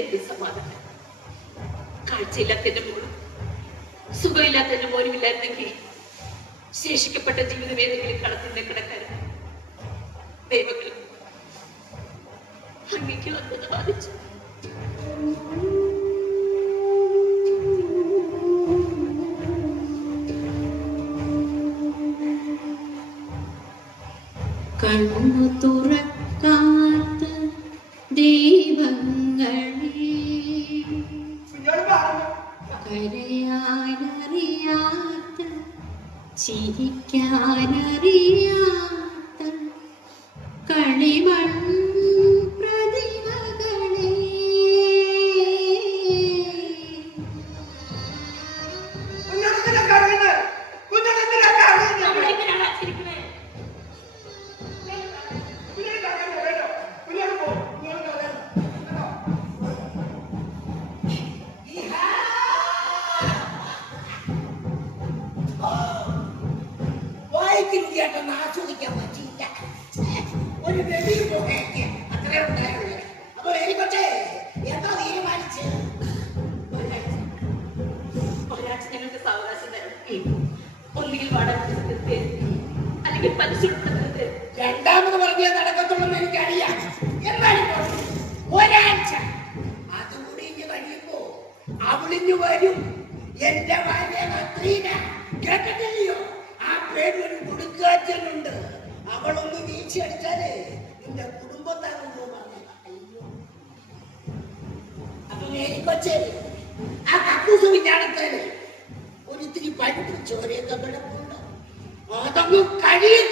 എന്ത് സമാധാനം. കാഴ്ചയില്ലാത്ത എന്റെ മോളും സുഖമില്ലാത്ത എന്റെ മോനും ഇല്ലായിരുന്നെങ്കിൽ ശേഷിക്കപ്പെട്ട ജീവിതം ഏതെങ്കിലും കളത്തിന്റെ കിടക്കായിരുന്നു. ദൈവങ്ങൾ അങ്ങേക്ക് വന്നത് ബാധിച്ചു. കണ്ണു തുറക്കാത്ത ദൈവങ്ങളെ, കരയാനറിയാത്ത ചിരിക്കാനറിയാത്ത കളിമൺ പ്രതിമകളെ, ആസ്വദിക്കാൻ പറ്റിയില്ല. ഒരു വെടി പോകേക്ക് അത്രേ ഉണ്ടായുള്ളൂ. അപ്പൊ എനിക്കൊക്കെ എന്താ തീരുമാനിച്ച് ഒരാഴ്ച ഞങ്ങൾക്ക് സാവകാശം തരണം. ഒന്നുകിൽ വാടക തീർത്ത് അല്ലെങ്കിൽ പലിശ ഉൾപ്പെടുത്തരുത്. രണ്ടാമത് പറഞ്ഞേ നടക്കത്തുള്ളൂ എനിക്കറിയാം. എന്നാലിപ്പോ ഒരാഴ്ച അതുകൂടി ഇനി കഴിയുമ്പോ അവളിഞ്ഞു വരും. എന്റെ ഭാര്യ കത്രീന കേട്ടിട്ടില്ലയോ? ആ പേര് ഒരു കുടുക്കാറ്റനുണ്ട്. അവളൊന്ന് വീഴ്ച അടിച്ചാലേ നിന്റെ കുടുംബത്താണെന്ന് പറഞ്ഞു. അപ്പൊ എനിക്കൊച്ചേ ആ കക്കൂസ് വിചാരത്തേന് ഒരിത്തിരി പഴുപ്പ് ചോരയൊക്കെ കിടപ്പുണ്ട്. അതങ്ങ് കഴിയും.